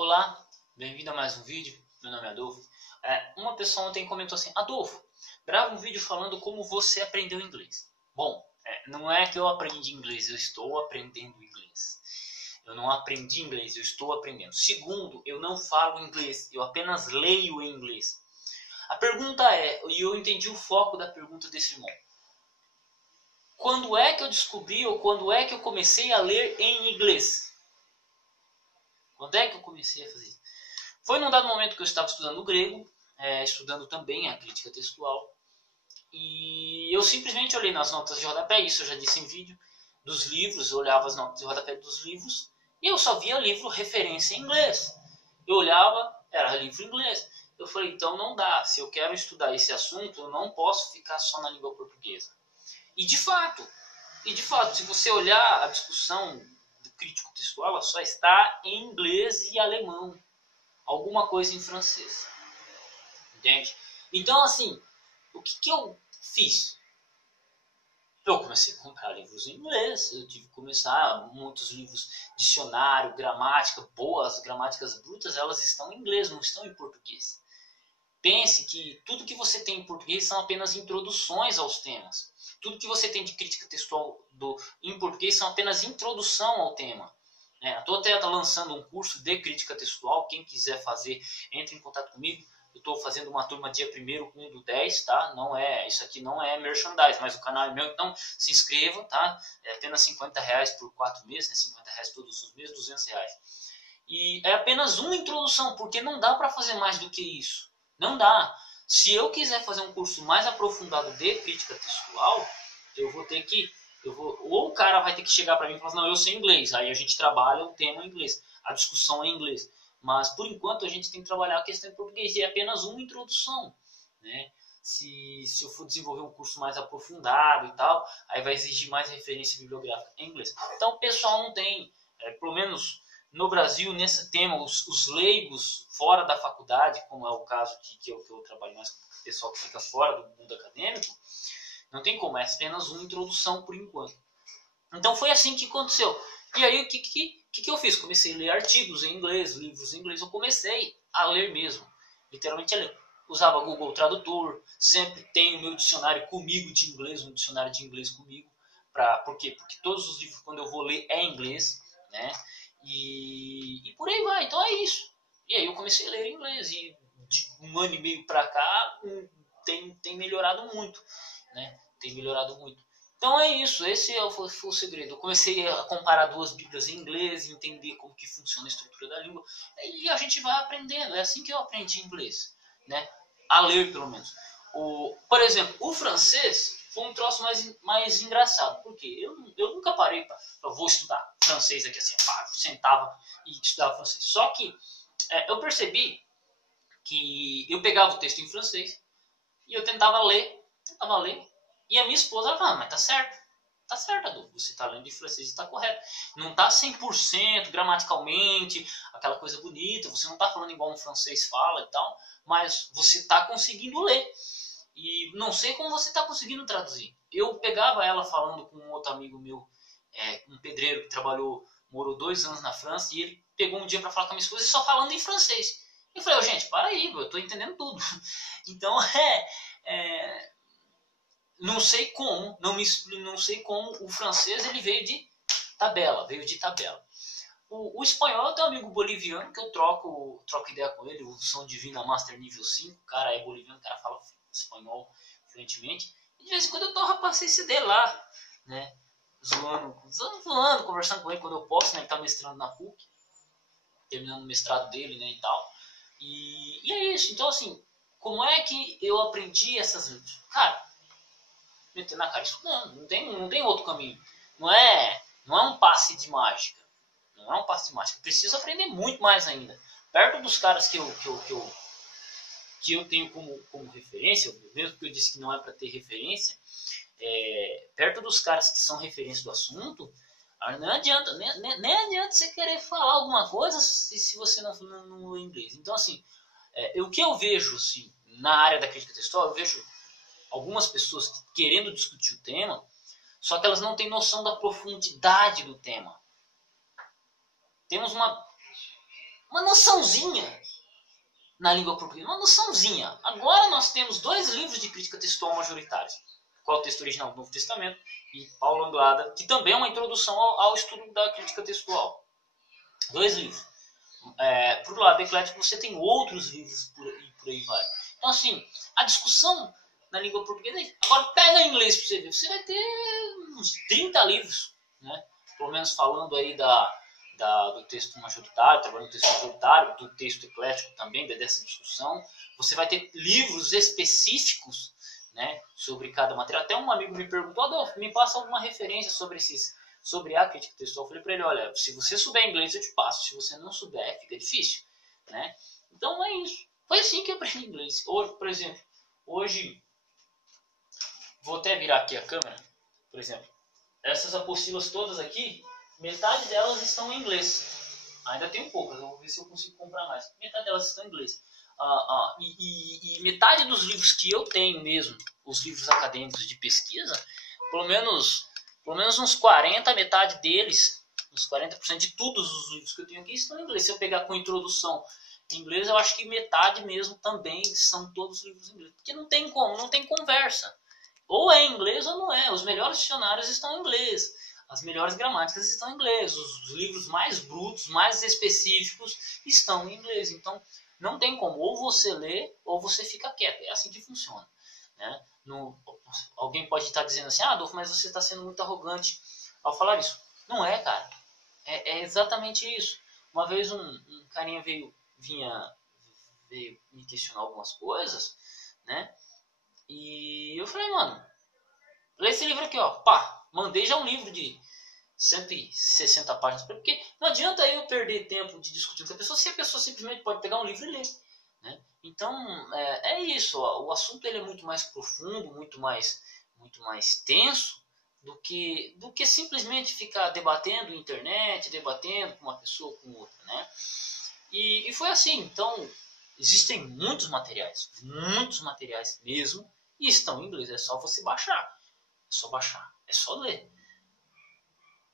Olá, bem-vindo a mais um vídeo. Meu nome é Adolfo. Uma pessoa ontem comentou assim: Adolfo, grava um vídeo falando como você aprendeu inglês. Bom, não é que eu aprendi inglês, eu estou aprendendo inglês. Eu não aprendi inglês, eu estou aprendendo. Segundo, eu não falo inglês, eu apenas leio em inglês. A pergunta é, e eu entendi o foco da pergunta desse irmão: quando é que eu descobri ou quando é que eu comecei a ler em inglês? Quando é que eu comecei a fazer isso? Foi num dado momento que eu estava estudando grego, estudando também a crítica textual, e eu simplesmente olhei nas notas de rodapé, isso eu já disse em vídeo, dos livros, eu olhava as notas de rodapé dos livros, e eu só via livro referência em inglês. Eu olhava, era livro em inglês. Eu falei, então não dá, se eu quero estudar esse assunto, eu não posso ficar só na língua portuguesa. E de fato, se você olhar a discussão do crítico textual, ela só está em inglês e alemão. Alguma coisa em francês. Entende? Então, assim, o que eu fiz? Eu comecei a comprar livros em inglês. Eu tive que começar muitos livros, dicionário, gramática, boas gramáticas brutas, elas estão em inglês, não estão em português. Pense que tudo que você tem em português são apenas introduções aos temas. Tudo que você tem de crítica textual em português são apenas introdução ao tema. Estou até lançando um curso de crítica textual. Quem quiser fazer, entre em contato comigo. Eu estou fazendo uma turma dia 1º, 1 do 10, tá? Isso aqui não é merchandise, mas o canal é meu, então se inscreva, tá? É apenas R$50 por 4 meses, né? R$50 todos os meses, R$200. E é apenas uma introdução, porque não dá para fazer mais do que isso. Não dá. Se eu quiser fazer um curso mais aprofundado de crítica textual, eu vou ter que... ou o cara vai ter que chegar para mim e falar, não, eu sei inglês. Aí a gente trabalha o tema em inglês, a discussão é em inglês. Mas, por enquanto, a gente tem que trabalhar a questão em português. E é apenas uma introdução, né? Se eu for desenvolver um curso mais aprofundado e tal, aí vai exigir mais referência bibliográfica em inglês. Então, o pessoal não tem, pelo menos no Brasil, nesse tema, os leigos fora da faculdade, como é o caso que eu trabalho mais com o pessoal que fica fora do mundo acadêmico, não tem como, é apenas uma introdução por enquanto. Então foi assim que aconteceu. E aí o que eu fiz? Comecei a ler artigos em inglês, livros em inglês, eu comecei a ler mesmo, literalmente a ler. Usava Google Tradutor, sempre tenho meu dicionário comigo de inglês, um dicionário de inglês comigo. Por quê? Porque todos os livros, quando eu vou ler, é em inglês, né? E por aí vai, então é isso. E aí eu comecei a ler em inglês, e de 1 ano e meio pra cá tem melhorado muito, né? Tem melhorado muito. Então é isso, esse foi o segredo. Eu comecei a comparar duas bíblias em inglês, entender como que funciona a estrutura da língua, e a gente vai aprendendo. É assim que eu aprendi inglês, né? A ler, pelo menos. Por exemplo, o francês foi um troço mais engraçado. Por quê? Eu nunca parei para vou estudar francês aqui assim, sentava e estudava francês. Só que eu percebi que eu pegava o texto em francês e eu tentava ler, e a minha esposa falava, mas tá certo, Adolfo, você tá lendo em francês e tá correto. Não tá 100% gramaticalmente, aquela coisa bonita, você não tá falando igual um francês fala e tal, mas você tá conseguindo ler. E não sei como você tá conseguindo traduzir. Eu pegava ela falando com um outro amigo meu, um pedreiro que morou 2 anos na França, e ele pegou um dia para falar com a minha esposa e só falando em francês. Eu falei, gente, para aí, eu tô entendendo tudo. Então, não sei como, não sei como o francês ele veio de tabela. O espanhol eu tenho um amigo boliviano que eu troco ideia com ele, o Som Divina Master nível 5, o cara é boliviano, o cara fala espanhol fluentemente, e de vez em quando eu torro a paciência dele lá, né, zoando, conversando com ele quando eu posso, né, ele tá mestrando na PUC, terminando o mestrado dele, né, e tal, e é isso. Então, assim, como é que eu aprendi essas línguas? Cara, meter na cara estudando, não tem outro caminho. Não é um passe de mágica. Não é um passe de mágica. Preciso aprender muito mais ainda. Perto dos caras que eu tenho como referência, mesmo que eu disse que não é para ter referência, perto dos caras que são referência do assunto, não adianta, nem adianta você querer falar alguma coisa se você não lê inglês. Então, assim, o que eu vejo assim, na área da crítica textual, eu vejo algumas pessoas querendo discutir o tema, só que elas não têm noção da profundidade do tema. Temos uma uma noçãozinha na língua portuguesa, uma noçãozinha. Agora nós temos 2 livros de crítica textual majoritários. Qual o texto original do Novo Testamento e Paulo Anglada, que também é uma introdução ao estudo da crítica textual. 2 livros. Por lado eclético, você tem outros livros por aí vai. Então, assim, a discussão na língua portuguesa. Agora, pega em inglês para você ver. Você vai ter uns 30 livros, né? Pelo menos falando aí do texto majoritário, trabalhando no texto majoritário, do texto eclético também, dessa discussão. Você vai ter livros específicos, né, sobre cada material. Até um amigo me perguntou: Adolfo, me passa alguma referência sobre a crítica textual. Eu falei para ele: olha, se você souber inglês eu te passo, se você não souber fica difícil, né? Então é isso. Foi assim que eu aprendi inglês. Hoje, por exemplo, vou até virar aqui a câmera, por exemplo, essas apostilas todas aqui, metade delas estão em inglês. Ainda tem um pouco, eu vou ver se eu consigo comprar mais. Metade delas estão em inglês. E metade dos livros que eu tenho mesmo, os livros acadêmicos de pesquisa, pelo menos uns 40, metade deles, uns 40% de todos os livros que eu tenho aqui estão em inglês. Se eu pegar com introdução em inglês, eu acho que metade mesmo também são todos livros em inglês. Porque não tem como, não tem conversa. Ou é em inglês ou não é. Os melhores dicionários estão em inglês. As melhores gramáticas estão em inglês. Os livros mais brutos, mais específicos estão em inglês. Então, não tem como. Ou você lê ou você fica quieto. É assim que funciona, né? Alguém pode estar dizendo assim: Adolfo, mas você está sendo muito arrogante ao falar isso. Não é, cara. É exatamente isso. Uma vez um carinha veio me questionar algumas coisas, né? E eu falei: mano, lê esse livro aqui, ó. Pá, mandei já um livro de 160 páginas. Porque não adianta eu perder tempo de discutir com a pessoa se a pessoa simplesmente pode pegar um livro e ler, né? Então, é isso. O assunto ele é muito mais profundo, muito mais tenso do que simplesmente ficar debatendo na internet, debatendo com uma pessoa com outra, né? E foi assim. Então, existem muitos materiais mesmo, e estão em inglês. É só você baixar. É só ler.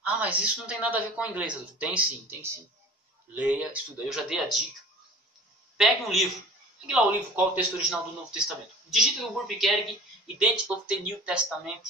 Ah, mas isso não tem nada a ver com o inglês. Tem sim. Leia, estuda. Eu já dei a dica. Pegue um livro. Pegue lá o livro, qual é o texto original do Novo Testamento. Digita no Burpkerrig, Identity of the New Testament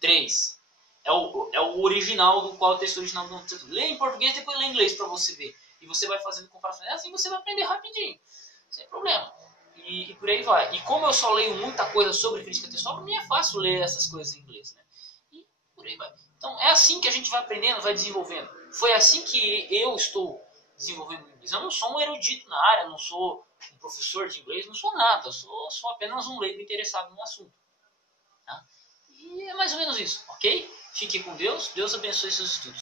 3. É o original do qual é o texto original do Novo Testamento. Leia em português, depois lê em inglês para você ver. E você vai fazendo comparações. Assim você vai aprender rapidinho. Sem problema. E por aí vai. E como eu só leio muita coisa sobre crítica textual, para mim é fácil ler essas coisas em inglês, né? E por aí vai. Então é assim que a gente vai aprendendo, vai desenvolvendo. Foi assim que eu estou desenvolvendo inglês. Eu não sou um erudito na área, não sou um professor de inglês, não sou nada. Eu sou apenas um leigo interessado no assunto. Tá? E é mais ou menos isso, ok? Fique com Deus. Deus abençoe seus estudos.